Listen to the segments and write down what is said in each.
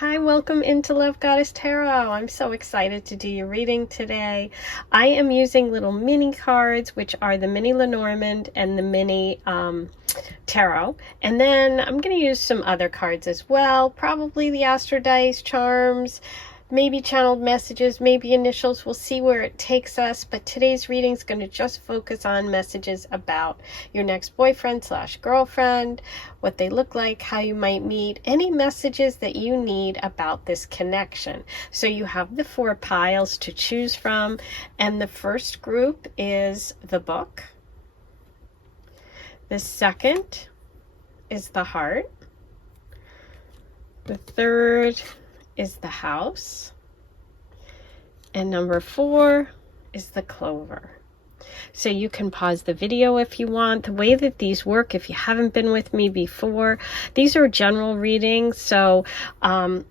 Hi, welcome into Love Goddess Tarot. I'm so excited to do your reading today. I am using little mini cards, which are the mini Lenormand and the mini tarot. And then I'm going to use some other cards as well, probably the Astro Dice, Charms, maybe channeled messages, maybe initials. We'll see where it takes us, but today's reading is going to just focus on messages about your next boyfriend slash girlfriend, what they look like, how you might meet, any messages that you need about this connection. So you have the 4 piles to choose from, and the first group is the book. The second is the heart. The third is the house, and number 4 is the clover. So you can pause the video if you want. The way that these work, if you haven't been with me before, these are general readings, so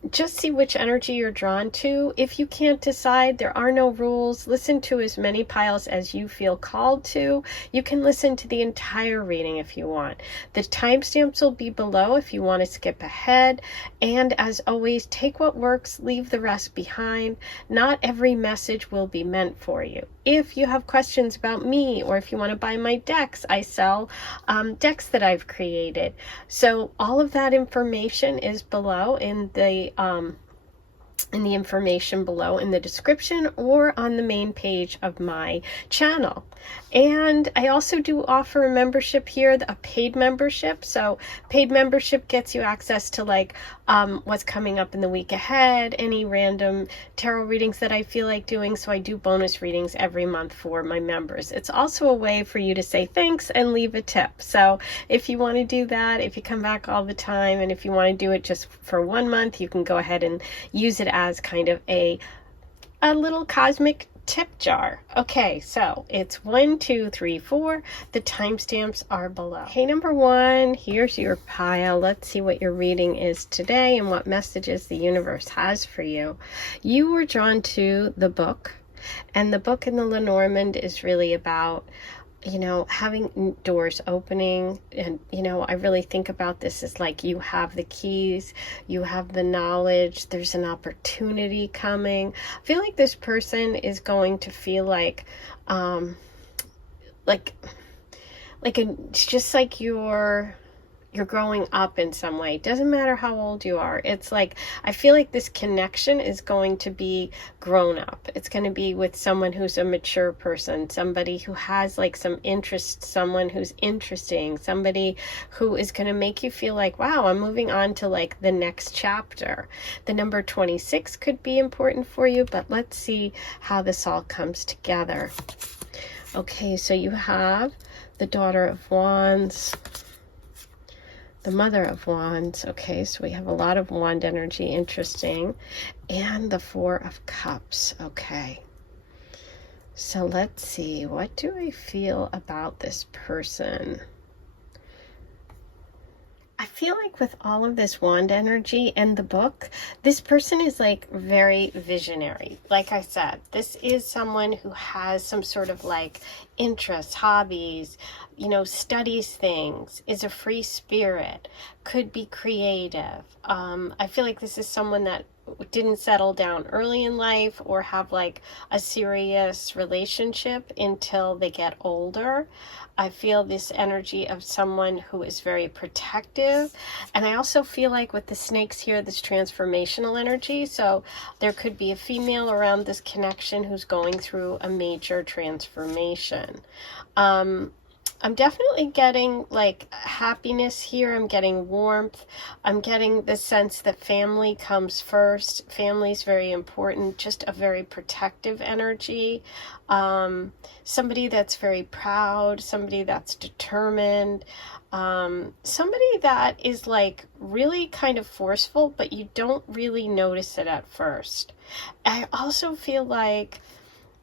just see which energy you're drawn to. If you can't decide, there are no rules. Listen to as many piles as you feel called to. You can listen to the entire reading if you want. The timestamps will be below if you want to skip ahead, and as always, take what works, leave the rest behind. Not every message will be meant for you. If you have questions about me, or if you want to buy my decks, I sell decks that I've created. So all of that information is below in the information below in the description or on the main page of my channel. And I also do offer a membership here, a paid membership. So paid membership gets you access to like what's coming up in the week ahead, any random tarot readings that I feel like doing. So I do bonus readings every month for my members. It's also a way for you to say thanks and leave a tip. So if you want to do that, if you come back all the time, and if you want to do it just for 1 month, you can go ahead and use it as kind of a little cosmic tip jar. Okay, so it's 1, 2, 3, 4. The timestamps are below. Okay, number 1, here's your pile. Let's see what your reading is today and what messages the universe has for you. You were drawn to the book, and the book in the Lenormand is really about, you know, having doors opening. And, you know, I really think about this as like you have the keys, you have the knowledge, there's an opportunity coming. I feel like this person is going to feel like it's just like you're growing up in some way. It doesn't matter how old you are. It's like, I feel like this connection is going to be grown up. It's going to be with someone who's a mature person, somebody who has like some interest, someone who's interesting, somebody who is going to make you feel like, wow, I'm moving on to like the next chapter. The number 26 could be important for you, but let's see how this all comes together. Okay, so you have the Daughter of Wands, the Mother of Wands. Okay, so we have a lot of wand energy, interesting, and the 4 of Cups. Okay, so let's see, what do I feel about this person? I feel like with all of this wand energy and the book, this person is like very visionary. Like I said, this is someone who has some sort of like interests, hobbies, you know, studies things, is a free spirit, could be creative. I feel like this is someone that didn't settle down early in life or have like a serious relationship until they get older. I feel this energy of someone who is very protective. And I also feel like with the snakes here, this transformational energy. So there could be a female around this connection who's going through a major transformation. I'm definitely getting like happiness here. I'm getting warmth. I'm getting the sense that family comes first. Family is very important. Just a very protective energy. Somebody that's very proud. Somebody that's determined. Somebody that is like really kind of forceful, but you don't really notice it at first. I also feel like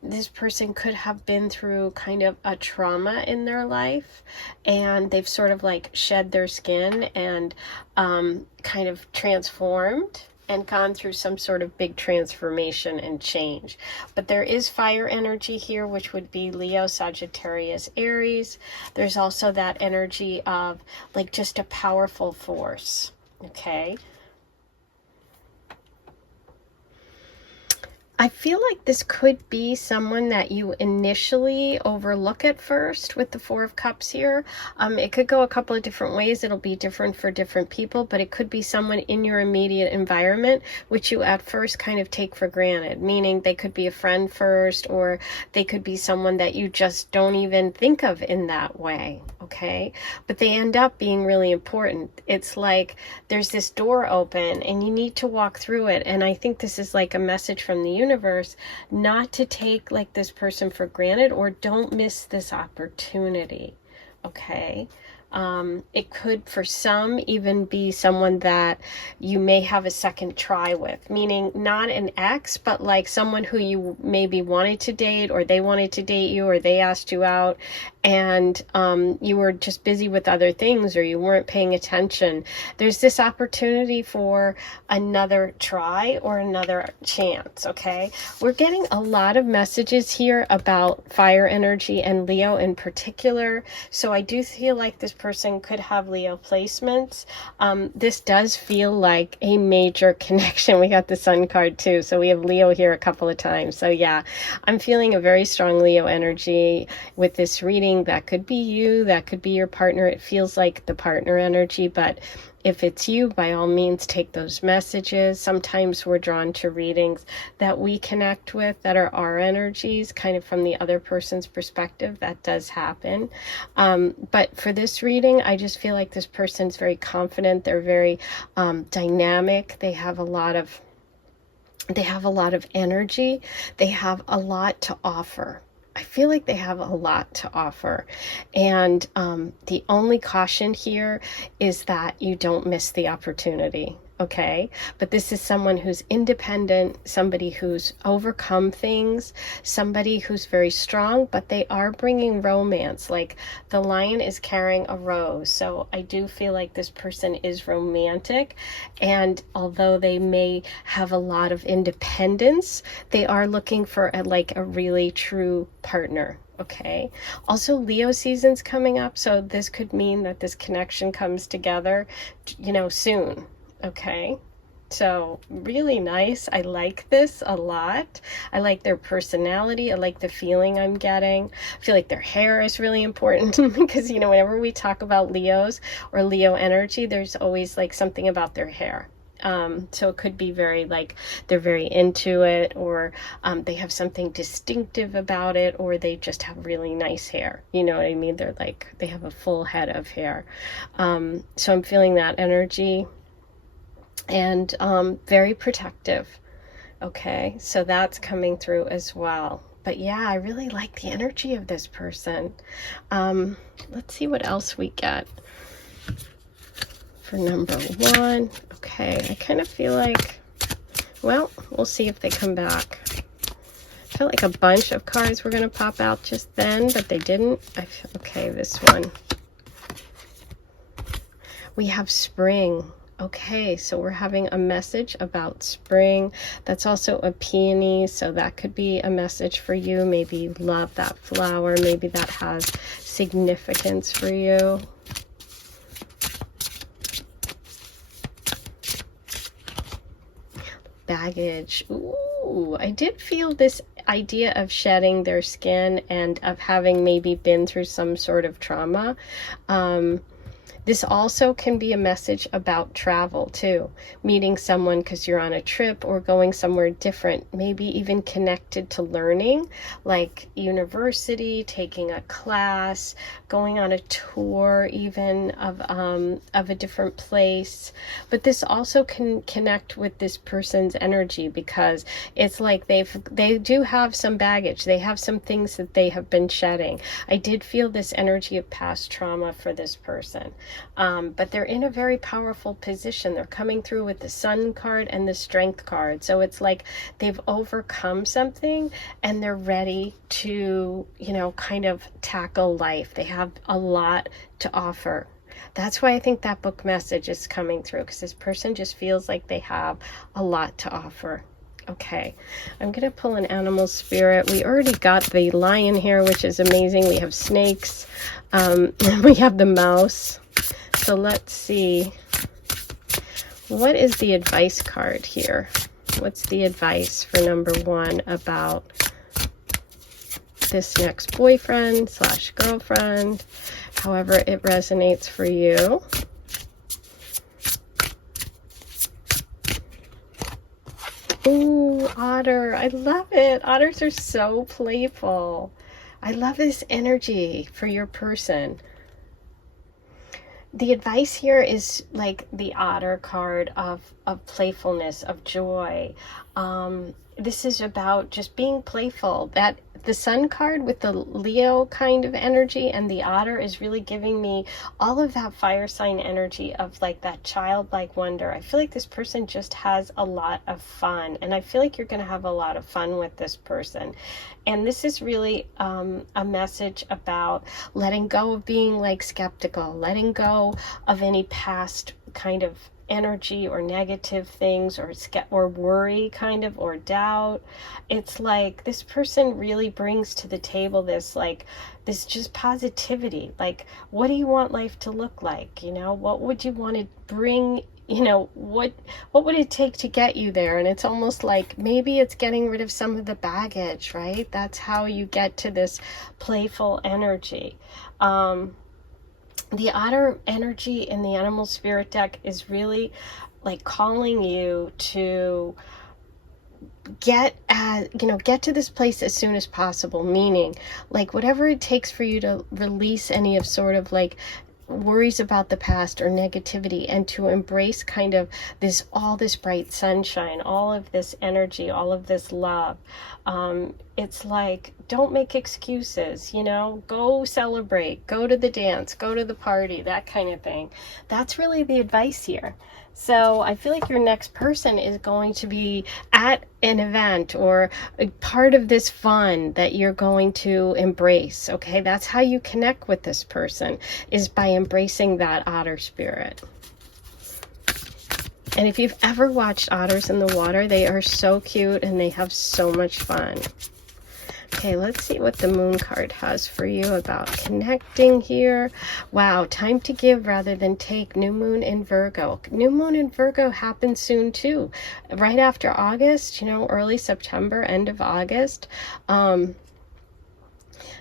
this person could have been through kind of a trauma in their life, and they've sort of like shed their skin and kind of transformed and gone through some sort of big transformation and change. But there is fire energy here, which would be Leo, Sagittarius, Aries. There's also that energy of like just a powerful force. Okay. I feel like this could be someone that you initially overlook at first with the Four of Cups here. It could go a couple of different ways. It'll be different for different people, but it could be someone in your immediate environment, which you at first kind of take for granted, meaning they could be a friend first, or they could be someone that you just don't even think of in that way, okay? But they end up being really important. It's like there's this door open and you need to walk through it, and I think this is like a message from the universe not to take like this person for granted, or don't miss this opportunity, okay? It could, for some, even be someone that you may have a second try with, meaning not an ex, but like someone who you maybe wanted to date, or they wanted to date you, or they asked you out, and you were just busy with other things, or you weren't paying attention. There's this opportunity for another try or another chance, okay? We're getting a lot of messages here about fire energy and Leo in particular, so I do feel like this person could have Leo placements. This does feel like a major connection. We got the Sun card too, so we have Leo here a couple of times. So yeah, I'm feeling a very strong Leo energy with this reading. That could be you, that could be your partner. It feels like the partner energy, but if it's you, by all means, take those messages. Sometimes we're drawn to readings that we connect with that are our energies, kind of from the other person's perspective. That does happen. But for this reading, I just feel like this person's very confident. They're very dynamic. They have a lot of energy. They have a lot to offer. I feel like they have a lot to offer, and the only caution here is that you don't miss the opportunity, okay? But this is someone who's independent, somebody who's overcome things, somebody who's very strong, but they are bringing romance. Like the lion is carrying a rose, so I do feel like this person is romantic, and although they may have a lot of independence, they are looking for a really true partner. Okay. Also, Leo season's coming up, so this could mean that this connection comes together, soon. Okay, so really nice. I like this a lot. I like their personality. I like the feeling I'm getting. I feel like their hair is really important because, whenever we talk about Leos or Leo energy, there's always like something about their hair. So it could be very like they're very into it, or they have something distinctive about it, or they just have really nice hair. You know what I mean? They're like, they have a full head of hair. So I'm feeling that energy. And very protective. Okay, so that's coming through as well. But yeah, I really like the energy of this person. Let's see what else we get for number one. Okay, I kind of feel like, well, we'll see if they come back. I felt like a bunch of cards were going to pop out just then, but they didn't. Okay, this one. We have spring. Okay, so we're having a message about spring. That's also a peony, so that could be a message for you. Maybe you love that flower. Maybe that has significance for you. Baggage. Ooh, I did feel this idea of shedding their skin and of having maybe been through some sort of trauma. This also can be a message about travel too, meeting someone because you're on a trip or going somewhere different, maybe even connected to learning, like university, taking a class, going on a tour even of a different place. But this also can connect with this person's energy, because it's like they do have some baggage. They have some things that they have been shedding. I did feel this energy of past trauma for this person. But they're in a very powerful position. They're coming through with the Sun card and the Strength card. So it's like they've overcome something and they're ready to, kind of tackle life. They have a lot to offer. That's why I think that book message is coming through, because this person just feels like they have a lot to offer. Okay, I'm going to pull an animal spirit. We already got the lion here, which is amazing. We have snakes. We have the mouse. So let's see. What is the advice card here? What's the advice for number 1 about this next boyfriend / girlfriend, however it resonates for you? Ooh, otter. I love it. Otters are so playful. I love this energy for your person. The advice here is like the otter card of playfulness, of joy. This is about just being playful. That the sun card with the Leo kind of energy and the otter is really giving me all of that fire sign energy of like that childlike wonder. I feel like this person just has a lot of fun, and I feel like you're going to have a lot of fun with this person. And this is really a message about letting go of being like skeptical, letting go of any past kind of energy or negative things or worry kind of, or doubt. It's like this person really brings to the table this just positivity. Like, what do you want life to look like? You know, what would you want to bring? You know, what would it take to get you there? And it's almost like maybe it's getting rid of some of the baggage, right? That's how you get to this playful energy. The otter energy in the animal spirit deck is really like calling you to get to this place as soon as possible, meaning like whatever it takes for you to release any of sort of like worries about the past or negativity, and to embrace kind of all this bright sunshine, all of this energy, all of this love. It's like, don't make excuses, you know, go celebrate, go to the dance, go to the party, that kind of thing. That's really the advice here. So I feel like your next person is going to be at an event or a part of this fun that you're going to embrace. Okay, that's how you connect with this person, is by embracing that otter spirit. And if you've ever watched otters in the water, they are so cute and they have so much fun. Okay, let's see what the moon card has for you about connecting here. Wow, time to give rather than take. New moon in Virgo. New moon in Virgo happens soon too. Right after August, you know, early September, end of August.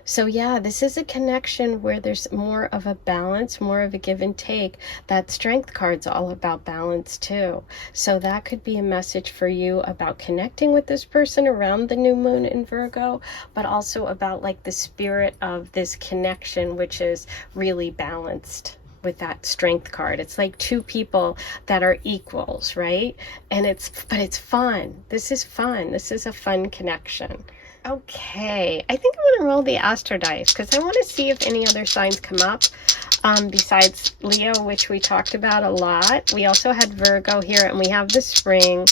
So yeah, this is a connection where there's more of a balance, more of a give and take. That strength card's all about balance too. So that could be a message for you about connecting with this person around the new moon in Virgo, but also about like the spirit of this connection, which is really balanced with that strength card. It's like two people that are equals, right? And but it's fun. This is fun. This is a fun connection. Okay, I think I'm going to roll the Astro dice because I want to see if any other signs come up besides Leo, which we talked about a lot. We also had Virgo here, and we have the spring.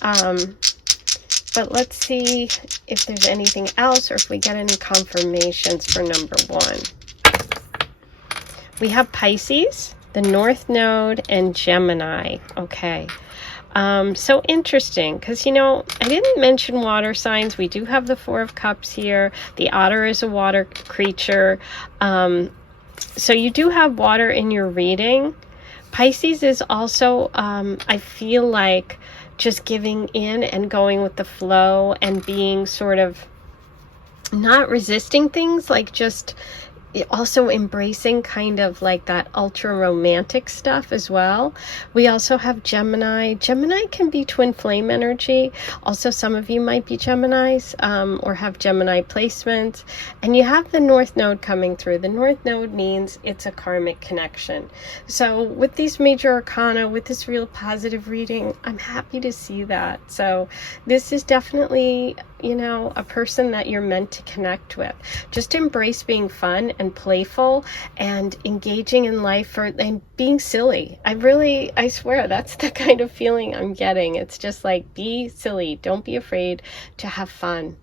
But let's see if there's anything else or if we get any confirmations for number 1. We have Pisces, the North Node, and Gemini. Okay. So interesting, because, you know, I didn't mention water signs. We do have the 4 of Cups here. The otter is a water creature. So you do have water in your reading. Pisces is also, I feel like, just giving in and going with the flow and being sort of not resisting things, like just also embracing kind of like that ultra romantic stuff as well. We also have Gemini. Gemini can be twin flame energy. Also, some of you might be Geminis or have Gemini placements. And you have the North Node coming through. The North Node means it's a karmic connection. So with these major arcana, with this real positive reading, I'm happy to see that. So this is definitely, you know, a person that you're meant to connect with. Just embrace being fun and playful and engaging in life and being silly. I swear that's the kind of feeling I'm getting. It's just like, be silly. Don't be afraid to have fun.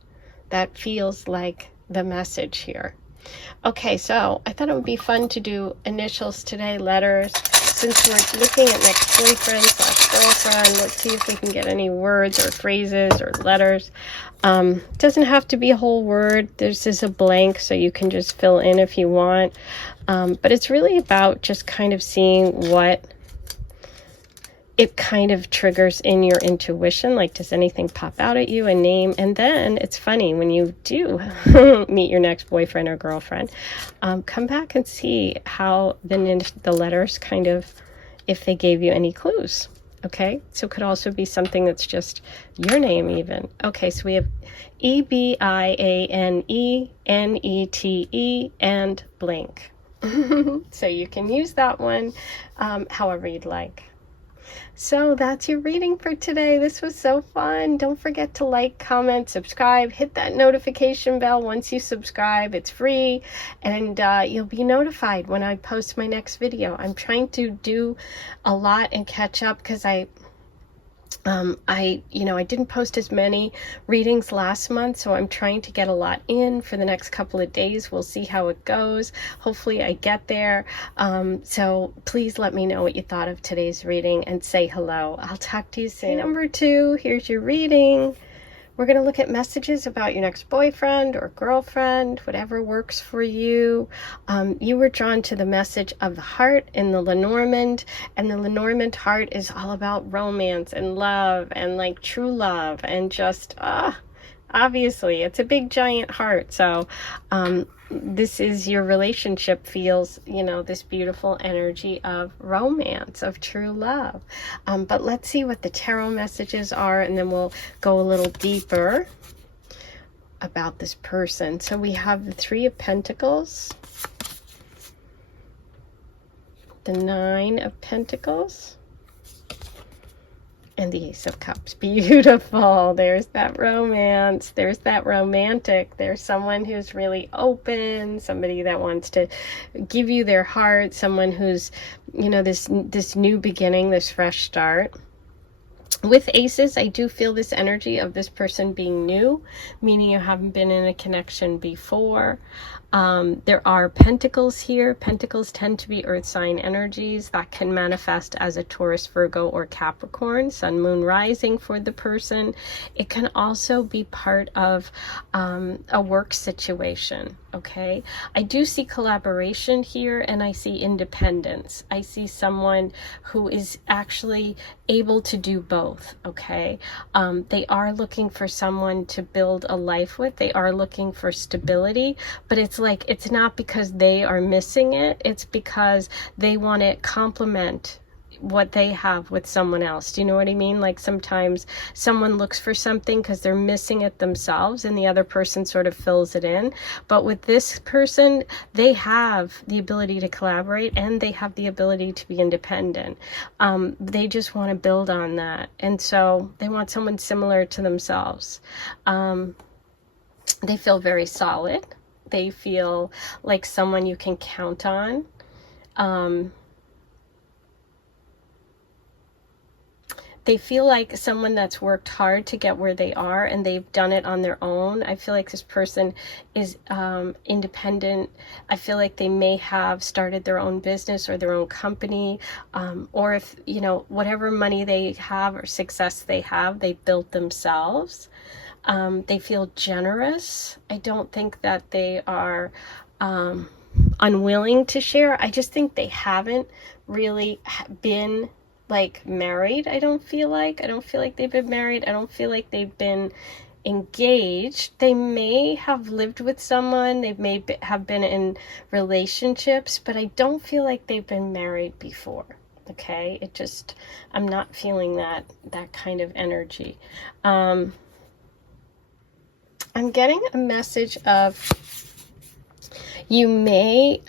That feels like the message here. Okay, so I thought it would be fun to do initials today, letters. Since we're looking at next boyfriend / girlfriend, let's see if we can get any words or phrases or letters. Doesn't have to be a whole word. This is a blank, so you can just fill in if you want. But it's really about just kind of seeing what it kind of triggers in your intuition, like, does anything pop out at you, a name? And then it's funny, when you do meet your next boyfriend or girlfriend, come back and see how the letters kind of, if they gave you any clues. Okay, so it could also be something that's just your name even. Okay, so we have EBIANENETE and blank. So you can use that one however you'd like. So that's your reading for today. This was so fun. Don't forget to like, comment, subscribe, hit that notification bell. Once you subscribe, it's free, and you'll be notified when I post my next video. I'm trying to do a lot and catch up because I didn't post as many readings last month, so I'm trying to get a lot in for the next couple of days. We'll see how it goes. Hopefully I get there. So please let me know what you thought of today's reading and say hello. I'll talk to you soon. Number 2, here's your reading. We're going to look at messages about your next boyfriend or girlfriend, whatever works for you. You were drawn to the message of the heart in the Lenormand, and the Lenormand heart is all about romance and love and like true love, and just obviously it's a big giant heart. So this is your relationship feels, this beautiful energy of romance, of true love. But let's see what the tarot messages are, and then we'll go a little deeper about this person. So we have the 3 of Pentacles, the 9 of Pentacles, and the Ace of Cups. Beautiful. There's that romance. There's that romantic. There's someone who's really open, somebody that wants to give you their heart, someone who's, this new beginning, this fresh start. With aces, I do feel this energy of this person being new, meaning you haven't been in a connection before. There are pentacles here. Pentacles tend to be earth sign energies that can manifest as a Taurus, Virgo, or Capricorn, sun, moon, rising for the person. It can also be part of a work situation. Okay, I do see collaboration here, and I see independence. I see someone who is actually able to do both. Okay, they are looking for someone to build a life with. They are looking for stability, but it's like, it's not because they are missing it. It's because they want to complement what they have with someone else. Do you know what I mean? Like, sometimes someone looks for something because they're missing it themselves, and the other person sort of fills it in. But with this person, they have the ability to collaborate, and they have the ability to be independent. They just want to build on that, and so they want someone similar to themselves. They feel very solid. They feel like someone you can count on. They feel like someone that's worked hard to get where they are, and they've done it on their own. I feel like this person is independent. I feel like they may have started their own business or their own company, or if, whatever money they have or success they have, they built themselves. They feel generous. I don't think that they are unwilling to share. I just think they haven't really been like married. I don't feel like they've been married. I don't feel like they've been engaged. They may have lived with someone. They may have been in relationships, but I don't feel like they've been married before. Okay, I'm not feeling that kind of energy. I'm getting a message of you may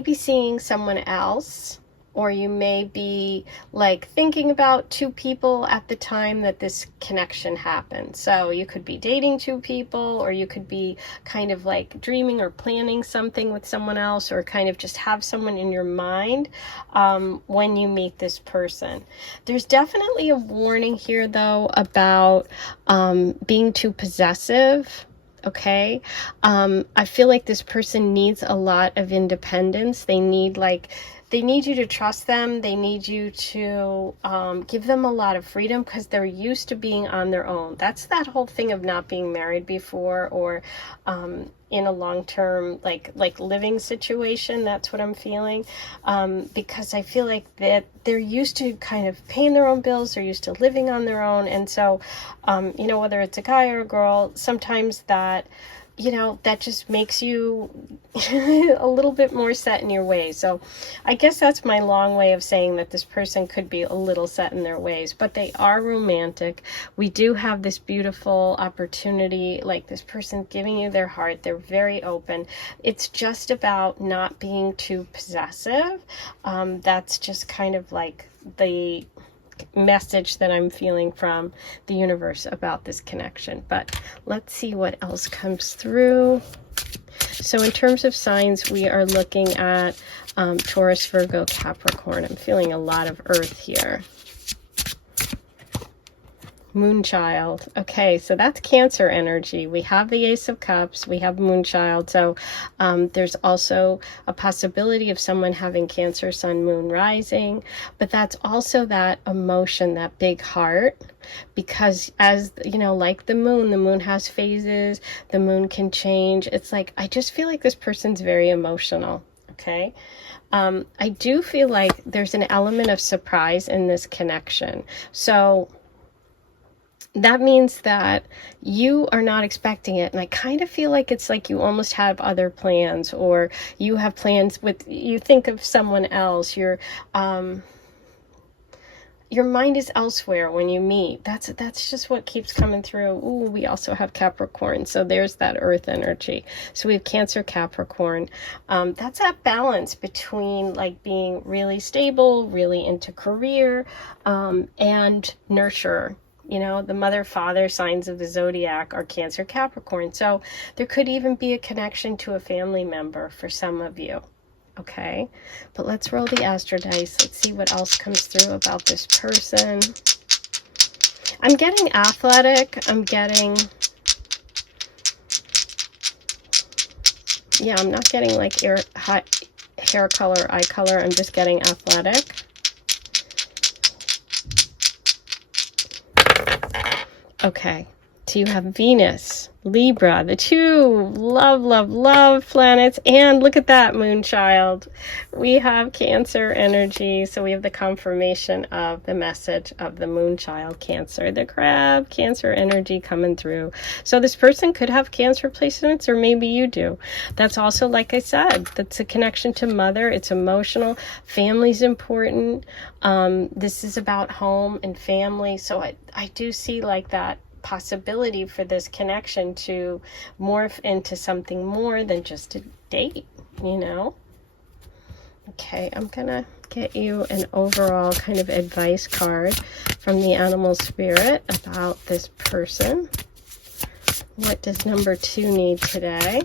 be seeing someone else, or you may be like thinking about 2 people at the time that this connection happened. So you could be dating 2 people, or you could be kind of like dreaming or planning something with someone else, or kind of just have someone in your mind when you meet this person. There's definitely a warning here, though, about being too possessive. Okay, I feel like this person needs a lot of independence. They need, like, they need you to trust them. They need you to give them a lot of freedom, because they're used to being on their own. That's that whole thing of not being married before, or in a long-term like living situation. That's what I'm feeling, because I feel like that they're used to kind of paying their own bills. They're used to living on their own. And so, you know, whether it's a guy or a girl, sometimes that, you know, that just makes you a little bit more set in your ways. So I guess that's my long way of saying that this person could be a little set in their ways, but they are romantic. We do have this beautiful opportunity, like this person giving you their heart. They're very open. It's just about not being too possessive. That's just kind of like the message that I'm feeling from the universe about this connection. But let's see what else comes through. So in terms of signs, we are looking at Taurus, Virgo, Capricorn. I'm feeling a lot of earth here. Moonchild. Okay, so that's Cancer energy. We have the Ace of Cups, we have Moonchild. So there's also a possibility of someone having Cancer, Sun, Moon, Rising, but that's also that emotion, that big heart, because as you know, like the moon has phases, the moon can change. It's like, I just feel like this person's very emotional. Okay. I do feel like there's an element of surprise in this connection. So that means that you are not expecting it. And I kind of feel like it's like you almost have other plans, or you have plans with, you think of someone else. Your mind is elsewhere when you meet. That's just what keeps coming through. Ooh, we also have Capricorn. So there's that earth energy. So we have Cancer, Capricorn. That's that balance between like being really stable, really into career, and nurture. You know, the mother, father signs of the zodiac are Cancer, Capricorn. So there could even be a connection to a family member for some of you. Okay, but let's roll the Astro dice. Let's see what else comes through about this person. I'm getting athletic. I'm getting, yeah, I'm not getting like hair color, eye color. I'm just getting athletic. Okay, so you have Venus, Libra, the two love planets, and look at that, Moonchild. We have Cancer energy, so we have the confirmation of the message of the Moonchild, Cancer, the crab, Cancer energy coming through. So this person could have Cancer placements, or maybe you do. That's also, like I said, that's a connection to mother. It's emotional. Family's important. This is about home and family. So I do see like that possibility for this connection to morph into something more than just a date, you know? Okay, I'm gonna get you an overall kind of advice card from the animal spirit about this person. What does number 2 need today?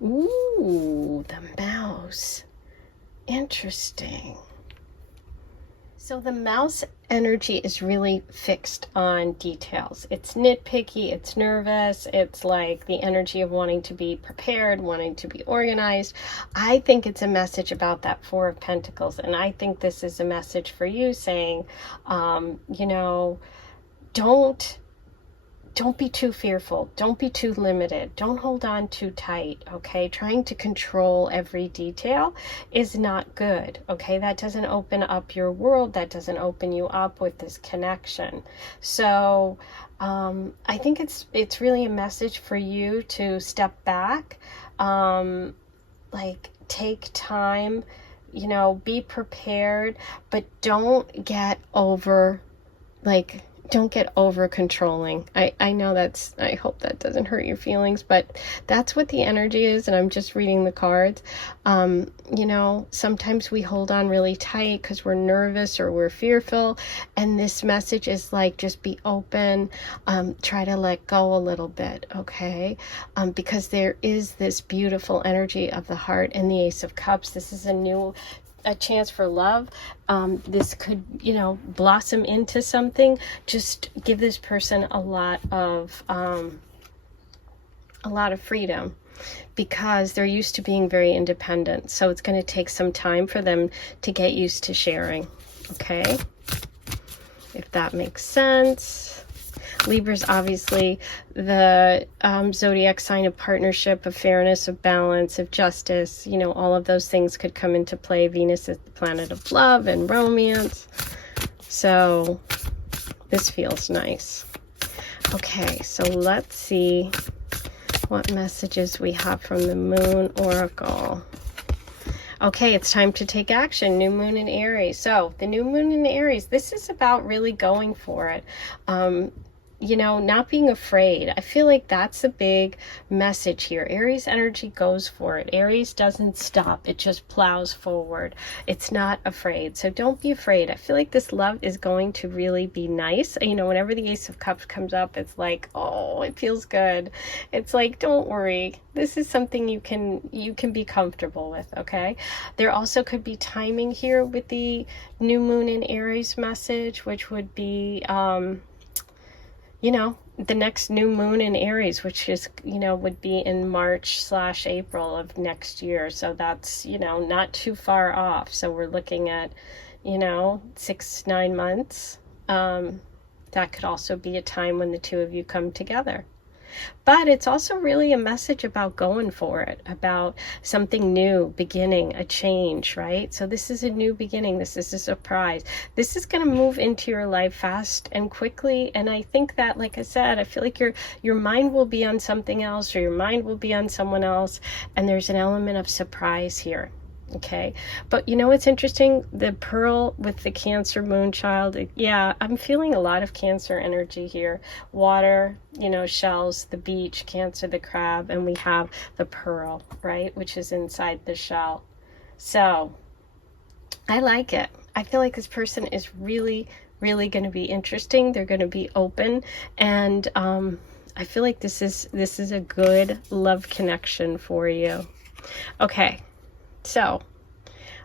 Ooh, the mouse. Interesting. So the mouse energy is really fixed on details. It's nitpicky, it's nervous, it's like the energy of wanting to be prepared, wanting to be organized. I think it's a message about that 4 of Pentacles, and I think this is a message for you saying, you know, don't be too fearful. Don't be too limited. Don't hold on too tight, okay? Trying to control every detail is not good, okay? That doesn't open up your world. That doesn't open you up with this connection. So I think it's really a message for you to step back, like take time, you know, be prepared, but don't get over, like, don't get over controlling. I know that's, I hope that doesn't hurt your feelings, but that's what the energy is, and I'm just reading the cards. You know, sometimes we hold on really tight because we're nervous or we're fearful, and this message is like, just be open, try to let go a little bit, okay? Because there is this beautiful energy of the heart and the Ace of Cups. This is a chance for love. This could, you know, blossom into something. Just give this person a lot of a lot of freedom because they're used to being very independent. So it's going to take some time for them to get used to sharing. Okay? If that makes sense. Libra's obviously the zodiac sign of partnership, of fairness, of balance, of justice. You know, all of those things could come into play. Venus is the planet of love and romance. So this feels nice. Okay, so let's see what messages we have from the Moon Oracle. Okay, it's time to take action. New moon in Aries. So the new moon in Aries, this is about really going for it. You know, not being afraid. I feel like that's a big message here. Aries energy goes for it. Aries doesn't stop. It just plows forward. It's not afraid. So don't be afraid. I feel like this love is going to really be nice. You know, whenever the Ace of Cups comes up, it's like, oh, it feels good. It's like, don't worry. This is something you can be comfortable with, okay? There also could be timing here with the new moon in Aries message, which would be you know, the next new moon in Aries, which is, you know, would be in March/April of next year. So that's, you know, not too far off. So we're looking at, you know, 6-9 months. That could also be a time when the two of you come together. But it's also really a message about going for it, about something new, beginning, a change, right? So this is a new beginning. This is a surprise. This is going to move into your life fast and quickly. And I think that, like I said, I feel like your mind will be on something else, or your mind will be on someone else. And there's an element of surprise here. Okay, but you know what's interesting? The Pearl with the Cancer moon child. Yeah, I'm feeling a lot of Cancer energy here. Water, you know, shells, the beach, Cancer, the crab, and we have the Pearl, right, which is inside the shell. So I like it. I feel like this person is really, really going to be interesting. They're going to be open, and I feel like this is a good love connection for you. Okay. So,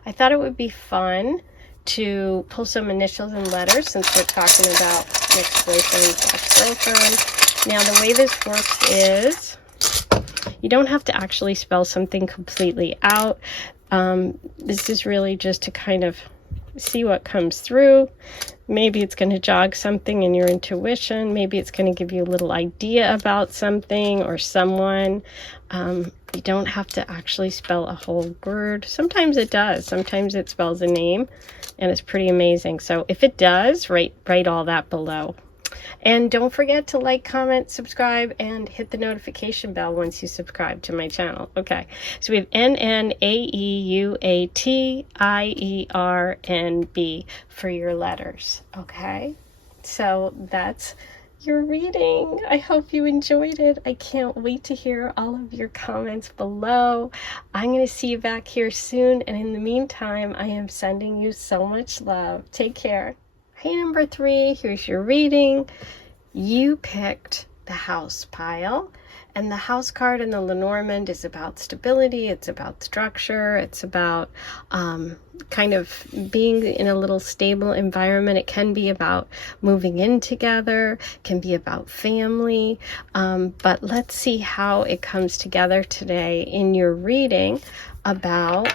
I thought it would be fun to pull some initials and letters since we're talking about ex-boyfriend/girlfriend. Now, the way this works is you don't have to actually spell something completely out. This is really just to kind of see what comes through. Maybe it's going to jog something in your intuition. Maybe it's going to give you a little idea about something or someone. You don't have to actually spell a whole word. Sometimes it does. Sometimes it spells a name, and it's pretty amazing. So if it does, write all that below. And don't forget to like, comment, subscribe, and hit the notification bell once you subscribe to my channel. Okay, so we have NNAEUATIERNB for your letters. Okay, so that's your reading. I hope you enjoyed it. I can't wait to hear all of your comments below. I'm going to see you back here soon, and in the meantime, I am sending you so much love. Take care. Hey, number 3, here's your reading. You picked the house pile, and the house card in the Lenormand is about stability. It's about structure. It's about kind of being in a little stable environment. It can be about moving in together, can be about family, but let's see how it comes together today in your reading about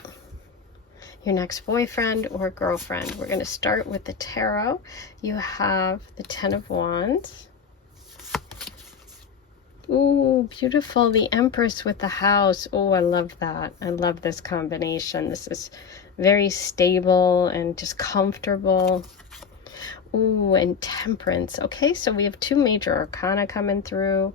your next boyfriend or girlfriend. We're going to start with the tarot. You have the 10 of Wands. Ooh, beautiful. The Empress with the house. Oh, I love that. I love this combination. This is very stable and just comfortable. Ooh, and Temperance. Okay, so we have 2 major arcana coming through.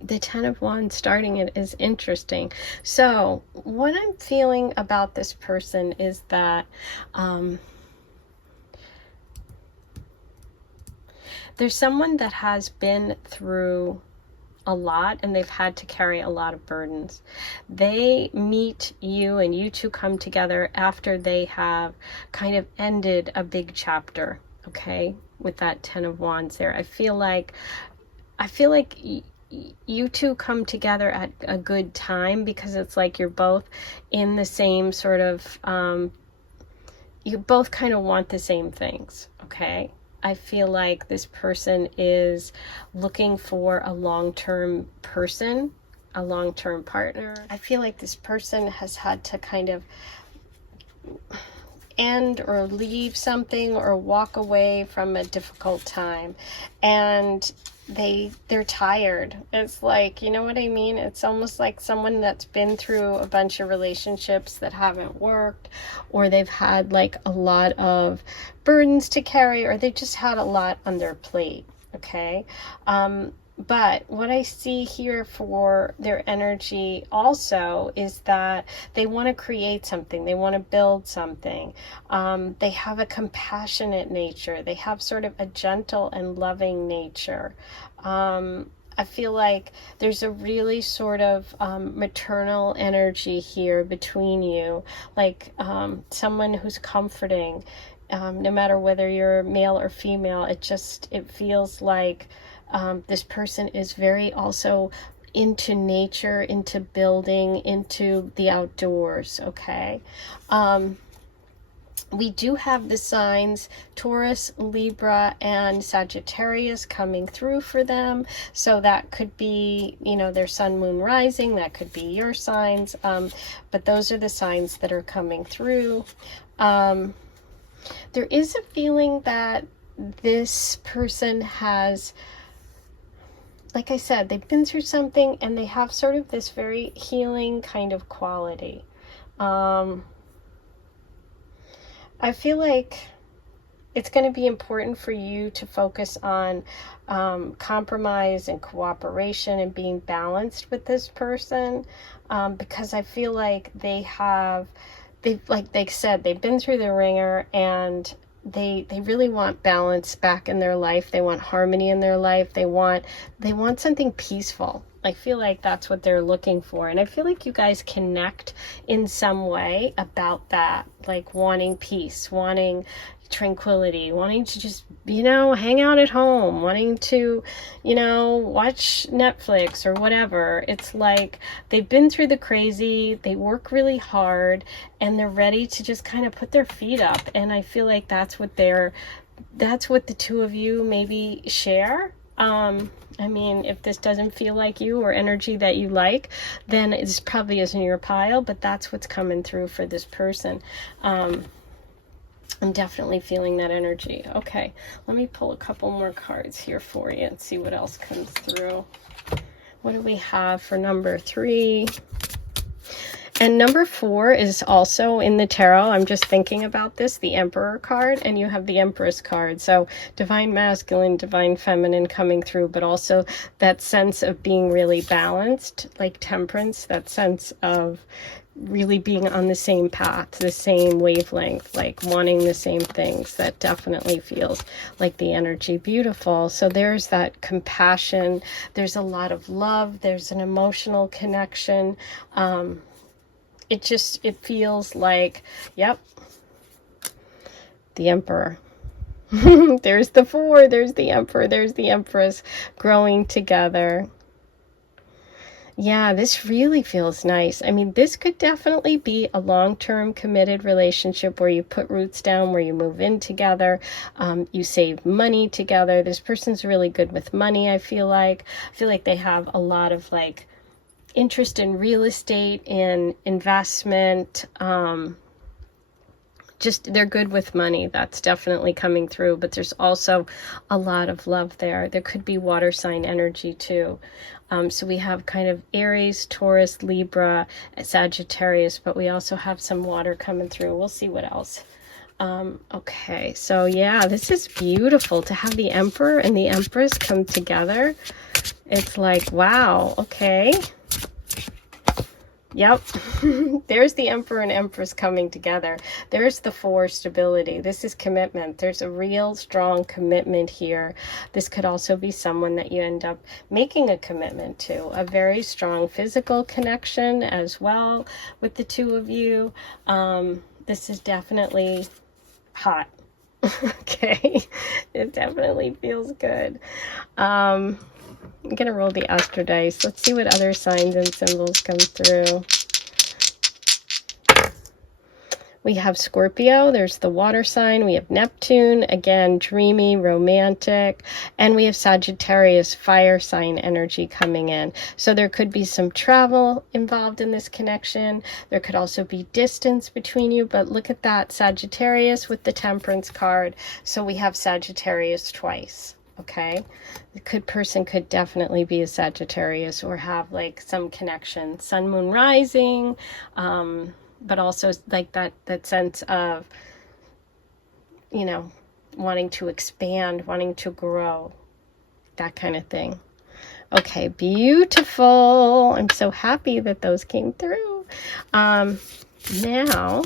The 10 of Wands starting it is interesting. So what I'm feeling about this person is that there's someone that has been through a lot and they've had to carry a lot of burdens. They meet you and you two come together after they have kind of ended a big chapter, okay, with that 10 of Wands there. I feel like you two come together at a good time because it's like you're both in the same sort of, you both kind of want the same things, okay? I feel like this person is looking for a long-term person, a long-term partner. I feel like this person has had to kind of end or leave something or walk away from a difficult time, and they're tired. It's like, you know what I mean? It's almost like someone that's been through a bunch of relationships that haven't worked, or they've had like a lot of burdens to carry, or they just had a lot on their plate. Okay. But what I see here for their energy also is that they want to create something. They want to build something. They have a compassionate nature. They have sort of a gentle and loving nature. I feel like there's a really sort of maternal energy here between you, like someone who's comforting. No matter whether you're male or female, it feels like this person is very also into nature, into building, into the outdoors. Okay. We do have the signs Taurus, Libra, and Sagittarius coming through for them. So that could be, you know, their sun, moon, rising. That could be your signs. But those are the signs that are coming through. There is a feeling that this person has, like I said, they've been through something and they have sort of this very healing kind of quality. I feel like it's going to be important for you to focus on compromise and cooperation and being balanced with this person, because I feel like like they said, they've been through the ringer, and they really want balance back in their life. They want harmony in their life. They want something peaceful. I feel like that's what they're looking for. And I feel like you guys connect in some way about that, like wanting peace, wanting tranquility, wanting to just, you know, hang out at home, wanting to, you know, watch Netflix or whatever. It's like they've been through the crazy, they work really hard, and they're ready to just kind of put their feet up. And I feel like that's what the two of you maybe share. I mean, if this doesn't feel like you or energy that you like, then it probably isn't your pile, but that's what's coming through for this person. I'm definitely feeling that energy. Okay, let me pull a couple more cards here for you and see what else comes through. What do we have for number 3? And number 4 is also in the tarot. I'm just thinking about this, the Emperor card, and you have the Empress card. So divine masculine, divine feminine coming through, but also that sense of being really balanced, like temperance, that sense of really being on the same path, the same wavelength, like wanting the same things. That definitely feels like the energy. Beautiful. So there's that compassion. There's a lot of love. There's an emotional connection. It feels like, yep, the Emperor. There's the 4, there's the Emperor, there's the Empress growing together. Yeah, this really feels nice. I mean, this could definitely be a long-term committed relationship where you put roots down, where you move in together, you save money together. This person's really good with money, I feel like. I feel like they have a lot of like interest in real estate, in investment, just they're good with money. That's definitely coming through, but there's also a lot of love there. There could be water sign energy too. So we have kind of Aries, Taurus, Libra, Sagittarius, but we also have some water coming through. We'll see what else. Okay, so yeah, this is beautiful to have the Emperor and the Empress come together. It's like, wow, okay. Yep. There's the Emperor and Empress coming together. There's the 4, stability. This is commitment. There's a real strong commitment here. This could also be someone that you end up making a commitment to. A very strong physical connection as well with the two of you. This is definitely hot. Okay. It definitely feels good. I'm going to roll the Astro dice. Let's see what other signs and symbols come through. We have Scorpio, there's the water sign. We have Neptune, again, dreamy, romantic. And we have Sagittarius, fire sign energy coming in. So there could be some travel involved in this connection. There could also be distance between you. But look at that, Sagittarius with the Temperance card. So we have Sagittarius twice. Okay, the person could definitely be a Sagittarius or have like some connection, sun, moon, rising, but also like that sense of, you know, wanting to expand, wanting to grow, that kind of thing. Okay, beautiful. I'm so happy that those came through. Now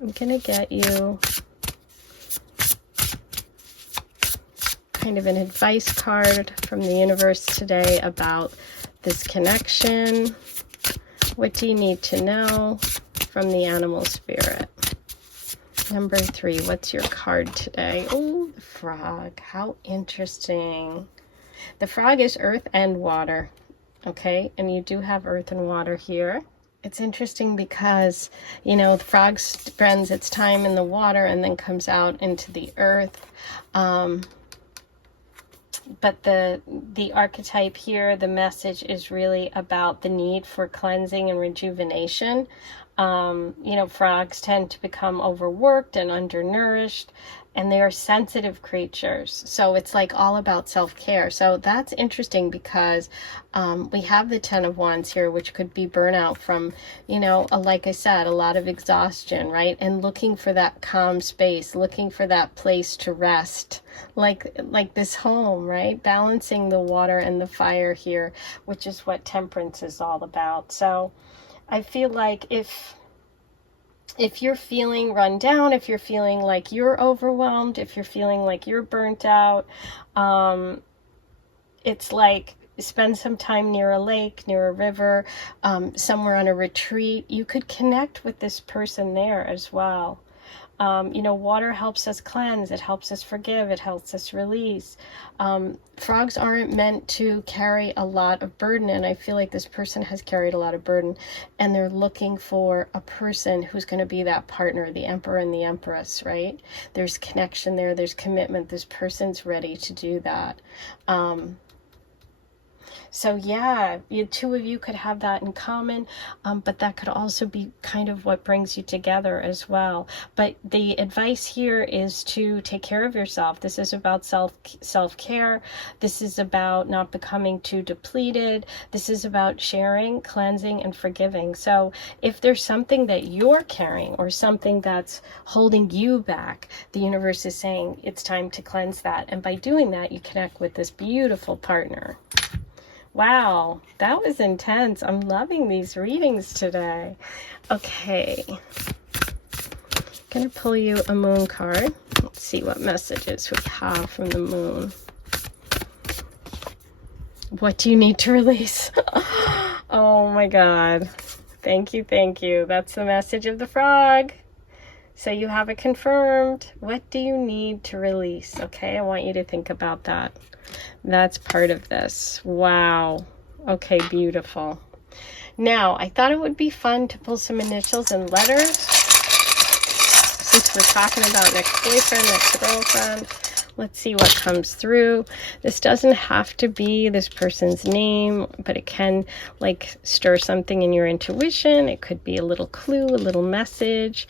I'm gonna get you kind of an advice card from the universe today about this connection. What do you need to know from the animal spirit? Number 3, what's your card today? Oh, the frog. How interesting. The frog is earth and water. Okay, and you do have earth and water here. It's interesting because, you know, the frog spends its time in the water and then comes out into the earth. But the archetype here, the message is really about the need for cleansing and rejuvenation. You know, frogs tend to become overworked and undernourished, and they are sensitive creatures. So it's like all about self-care. So that's interesting because we have the 10 of Wands here, which could be burnout from, you know, like I said, a lot of exhaustion, right? And looking for that calm space, looking for that place to rest, like this home, right? Balancing the water and the fire here, which is what Temperance is all about. So I feel like if you're feeling run down, if you're feeling like you're overwhelmed, if you're feeling like you're burnt out, it's like spend some time near a lake, near a river, somewhere on a retreat. You could connect with this person there as well. You know, water helps us cleanse, it helps us forgive, it helps us release. Frogs aren't meant to carry a lot of burden, and I feel like this person has carried a lot of burden, and they're looking for a person who's going to be that partner, the Emperor and the Empress, right? There's connection there, there's commitment, this person's ready to do that. So yeah, the two of you could have that in common, but that could also be kind of what brings you together as well. But the advice here is to take care of yourself. This is about self-care. This is about not becoming too depleted. This is about sharing, cleansing, and forgiving. So if there's something that you're carrying or something that's holding you back, the universe is saying it's time to cleanse that. And by doing that, you connect with this beautiful partner. Wow, that was intense. I'm loving these readings today. Okay. I'm going to pull you a moon card. Let's see what messages we have from the moon. What do you need to release? Oh my God. Thank you, thank you. That's the message of the frog. So you have it confirmed. What do you need to release? Okay, I want you to think about that. That's part of this. Wow. Okay, beautiful. Now, I thought it would be fun to pull some initials and letters. Since we're talking about next boyfriend, next girlfriend, let's see what comes through. This doesn't have to be this person's name, but it can like stir something in your intuition. It could be a little clue, a little message.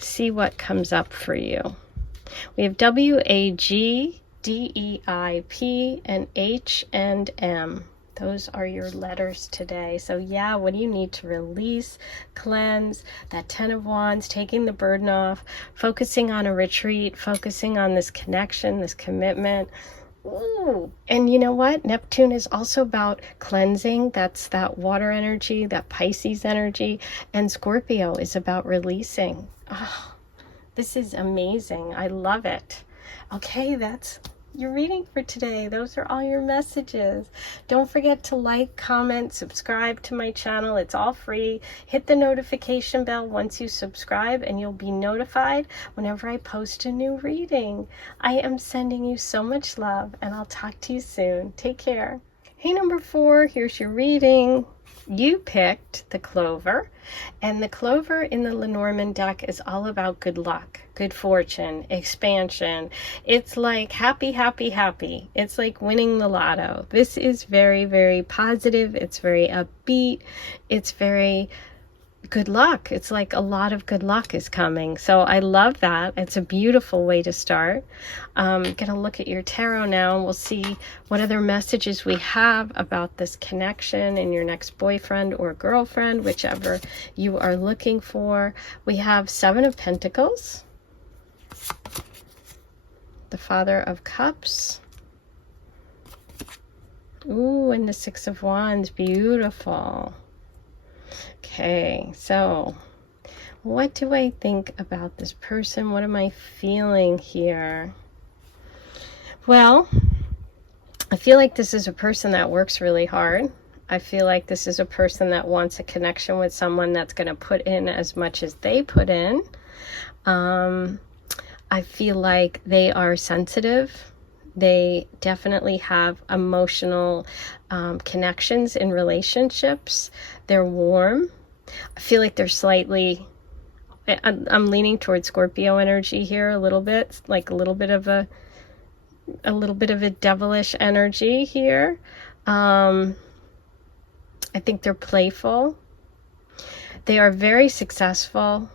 See what comes up for you. We have W-A-G, D-E-I-P, and H and M. Those are your letters today. So yeah, what do you need to release, cleanse? That 10 of Wands, taking the burden off, focusing on a retreat, focusing on this connection, this commitment. Ooh. And you know what? Neptune is also about cleansing. That's that water energy, that Pisces energy. And Scorpio is about releasing. Oh, this is amazing. I love it. Okay, that's your reading for today. Those are all your messages. Don't forget to like, comment, subscribe to my channel. It's all free. Hit the notification bell once you subscribe and you'll be notified whenever I post a new reading. I am sending you so much love and I'll talk to you soon. Take care. Hey, number 4, here's your reading. You picked the clover, and the clover in the Lenormand deck is all about good luck, good fortune, expansion. It's like happy, happy, happy. It's like winning the lotto. This is very, very positive. It's very upbeat. It's very good luck. It's like a lot of good luck is coming. So I love that. It's a beautiful way to start. I'm going to look at your tarot now, and we'll see what other messages we have about this connection in your next boyfriend or girlfriend, whichever you are looking for. We have 7 of Pentacles, the Father of Cups, ooh, and the 6 of Wands. Beautiful. Okay, so what do I think about this person? What am I feeling here? Well, I feel like this is a person that works really hard. I feel like this is a person that wants a connection with someone that's going to put in as much as they put in. I feel like they are sensitive. They definitely have emotional connections in relationships. They're warm. I feel like they're slightly, I'm leaning towards Scorpio energy here a little bit, like a little bit of a devilish energy here. I think they're playful. They are very successful.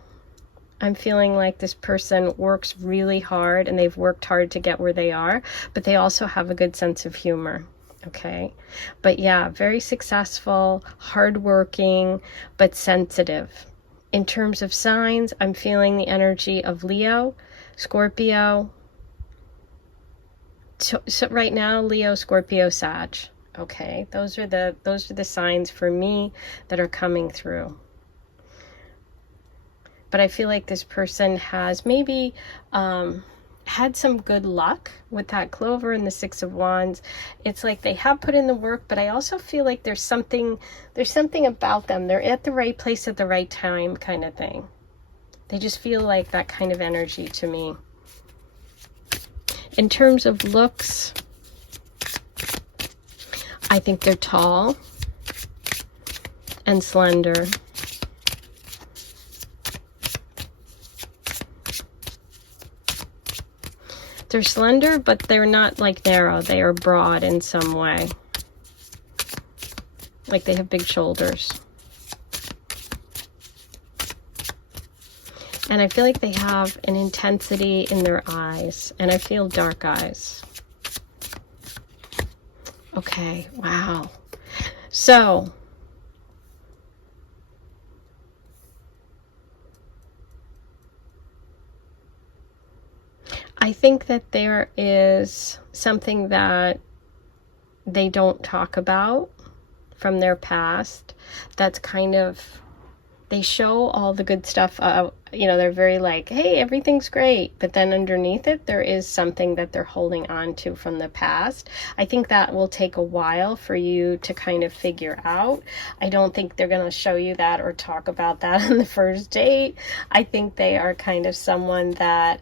I'm feeling like this person works really hard, and they've worked hard to get where they are, but they also have a good sense of humor. Okay, but yeah, very successful, hardworking, but sensitive. In terms of signs, I'm feeling the energy of Leo, Scorpio. So right now, Leo, Scorpio, Sag. Okay, those are the signs for me that are coming through. But I feel like this person has maybe had some good luck with that clover and the 6 of Wands. It's like they have put in the work, but I also feel like there's something about them. They're at the right place at the right time kind of thing. They just feel like that kind of energy to me. In terms of looks, I think they're tall and slender. They're slender, but they're not like narrow. They are broad in some way. Like they have big shoulders. And I feel like they have an intensity in their eyes. And I feel dark eyes. Okay, wow. So I think that there is something that they don't talk about from their past that's kind of, they show all the good stuff, they're very like, hey, everything's great, but then underneath it there is something that they're holding on to from the past. I think that will take a while for you to kind of figure out. I don't think they're going to show you that or talk about that on the first date. I think they are kind of someone that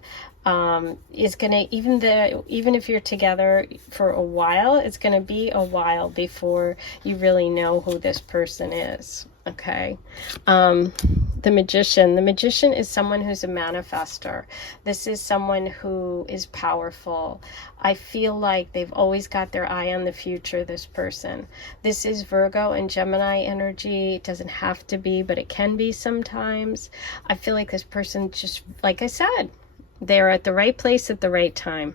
is gonna, even if you're together for a while, it's gonna be a while before you really know who this person is. Okay. The magician is someone who's a manifester. This is someone who is powerful. I feel like they've always got their eye on the future, this person. This is Virgo and Gemini energy. It doesn't have to be, but it can be sometimes. I feel like this person, just like I said, they're at the right place at the right time.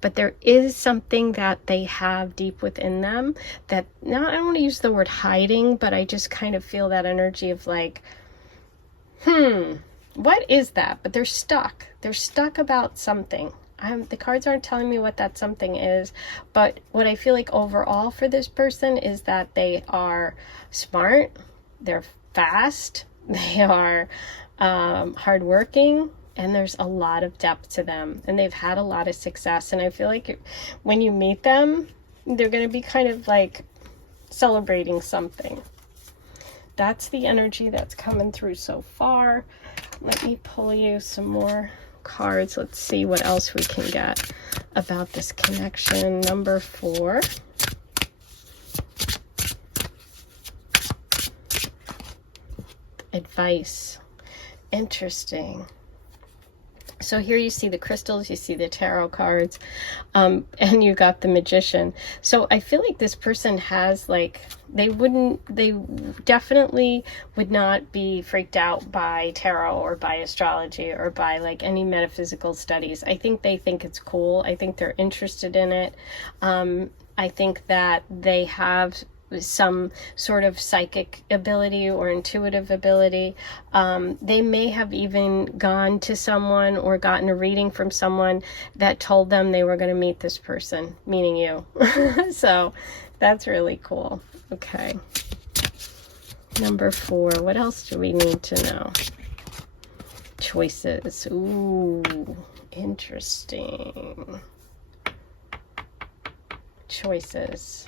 But there is something that they have deep within them that, now I don't want to use the word hiding, but I just kind of feel that energy of like, what is that? But they're stuck. They're stuck about something. The cards aren't telling me what that something is, but what I feel like overall for this person is that they are smart, they're fast, they are hardworking, and there's a lot of depth to them, and they've had a lot of success. And I feel like when you meet them, they're going to be kind of like celebrating something. That's the energy that's coming through so far. Let me pull you some more cards. Let's see what else we can get about this connection. Number 4. Advice. Interesting. So here you see the crystals, you see the tarot cards, and you got the Magician. So I feel like this person has like, they definitely would not be freaked out by tarot or by astrology or by like any metaphysical studies. I think they think it's cool. I think they're interested in it. I think that they have some sort of psychic ability or intuitive ability. They may have even gone to someone or gotten a reading from someone that told them they were going to meet this person, meaning you. So that's really cool. Okay. Number 4. What else do we need to know? Choices. Ooh, interesting. Choices.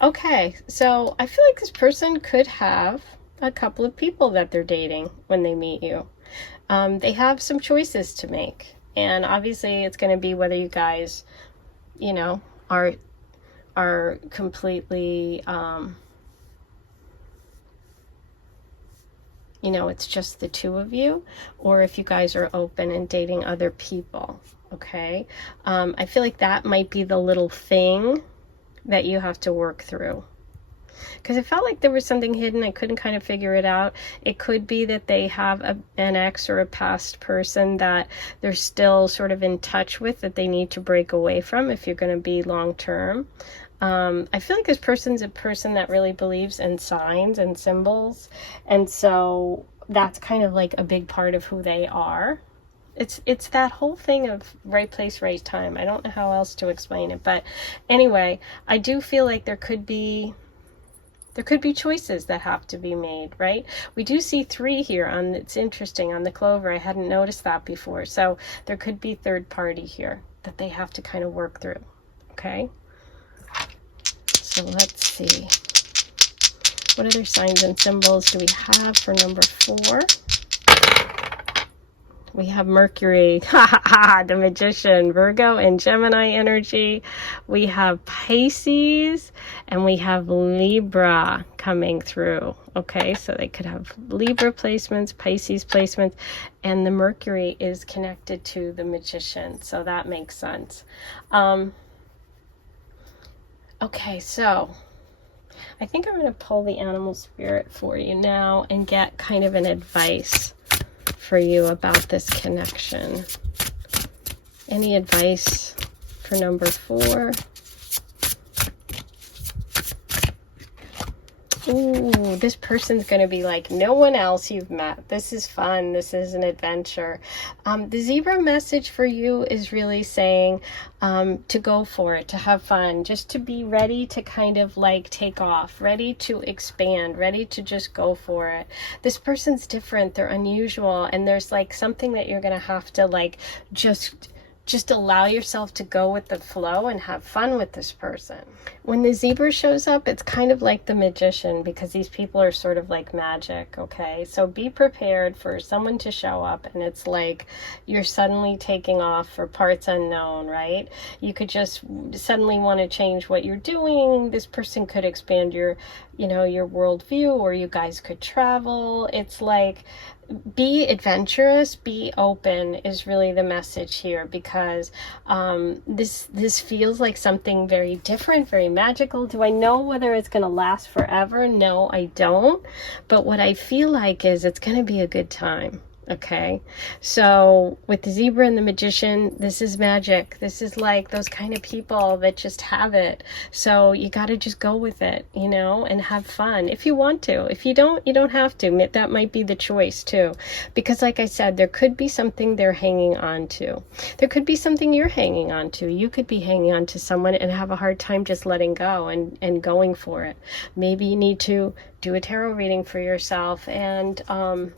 Okay, so I feel like this person could have a couple of people that they're dating when they meet you. They have some choices to make, and obviously it's going to be whether you guys, you know, are completely, you know, it's just the two of you, or if you guys are open and dating other people. Okay, I feel like that might be the little thing that you have to work through, because it felt like there was something hidden. I couldn't kind of figure it out. It could be that they have an ex or a past person that they're still sort of in touch with, that they need to break away from if you're going to be long term. I feel like this person's a person that really believes in signs and symbols, and so that's kind of like a big part of who they are. It's that whole thing of right place, right time. I don't know how else to explain it, but anyway, I do feel like there could be choices that have to be made, right? We do see 3 here on, it's interesting, on the clover. I hadn't noticed that before. So there could be third party here that they have to kind of work through. Okay. So let's see. What other signs and symbols do we have for number 4? We have Mercury, the Magician, Virgo and Gemini energy. We have Pisces, and we have Libra coming through. Okay, so they could have Libra placements, Pisces placements, and the Mercury is connected to the Magician, so that makes sense. Okay, so I think I'm going to pull the animal spirit for you now and get kind of an advice for you about this connection. Any advice for number 4? Ooh, this person's going to be like no one else you've met. This is fun. This is an adventure. The zebra message for you is really saying to go for it, to have fun, just to be ready to kind of like take off, ready to expand, ready to just go for it. This person's different. They're unusual. And there's like something that you're going to have to like just allow yourself to go with the flow and have fun with this person. When the zebra shows up, it's kind of like the Magician, because these people are sort of like magic, okay? So be prepared for someone to show up and it's like you're suddenly taking off for parts unknown, right? You could just suddenly want to change what you're doing. This person could expand your, you know, your worldview, or you guys could travel. It's like, be adventurous, be open is really the message here, because this feels like something very different, very magical. Do I know whether it's going to last forever? No, I don't. But what I feel like is it's going to be a good time. Okay, so with the zebra and the Magician, this is magic. This is like those kind of people that just have it. So you got to just go with it, you know, and have fun if you want to. If you don't, you don't have to. That might be the choice too. Because like I said, there could be something they're hanging on to. There could be something you're hanging on to. You could be hanging on to someone and have a hard time just letting go and going for it. Maybe you need to do a tarot reading for yourself and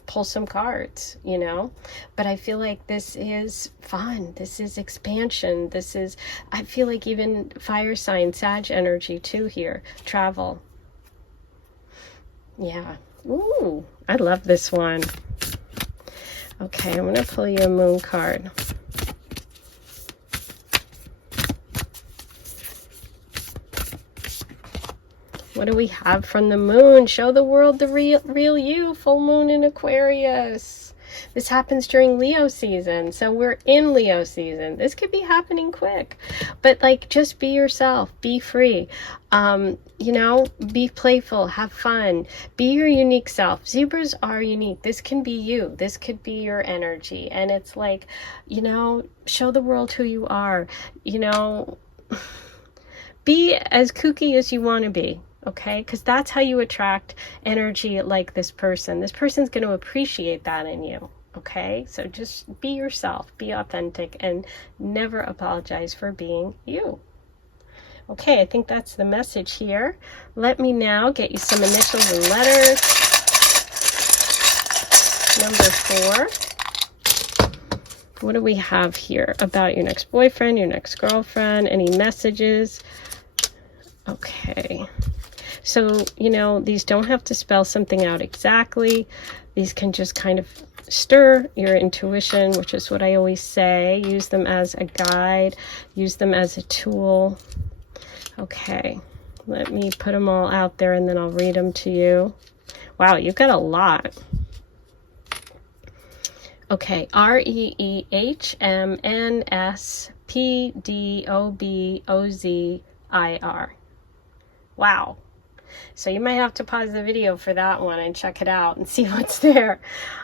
pull some cards, you know. But I feel like this is fun. This is expansion. This is, I feel like even fire sign, Sag energy too here. Travel. Yeah. Ooh, I love this one. Okay, I'm going to pull you a moon card. What do we have from the moon? Show the world the real you. Full moon in Aquarius. This happens during Leo season. So we're in Leo season. This could be happening quick. But like, just be yourself. Be free. You know, be playful. Have fun. Be your unique self. Zebras are unique. This can be you. This could be your energy. And it's like, you know, show the world who you are. You know, be as kooky as you want to be. Okay, because that's how you attract energy like this person. This person's going to appreciate that in you. Okay, so just be yourself, be authentic, and never apologize for being you. Okay, I think that's the message here. Let me now get you some initials and letters. Number 4. What do we have here about your next boyfriend, your next girlfriend? Any messages? Okay. So, you know, these don't have to spell something out exactly. These can just kind of stir your intuition, which is what I always say. Use them as a guide. Use them as a tool. Okay. Let me put them all out there and then I'll read them to you. Wow, you've got a lot. Okay. REHMNSPDOBOZIR. Wow. So you might have to pause the video for that one and check it out and see what's there.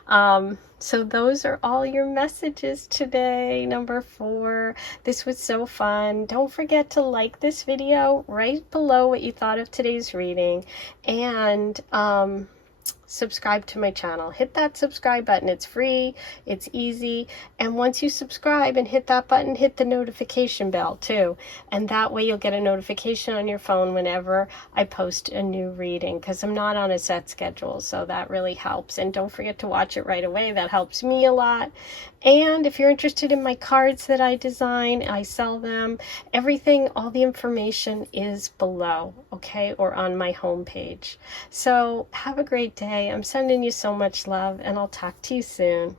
So those are all your messages today. Number 4. This was so fun. Don't forget to like this video right below what you thought of today's reading. And subscribe to my channel. Hit that subscribe button. It's free. It's easy. And once you subscribe and hit that button, hit the notification bell too. And that way you'll get a notification on your phone whenever I post a new reading, because I'm not on a set schedule. So that really helps. And don't forget to watch it right away. That helps me a lot. And if you're interested in my cards that I design, I sell them. Everything, all the information is below, okay, or on my homepage. So have a great day. I'm sending you so much love, and I'll talk to you soon.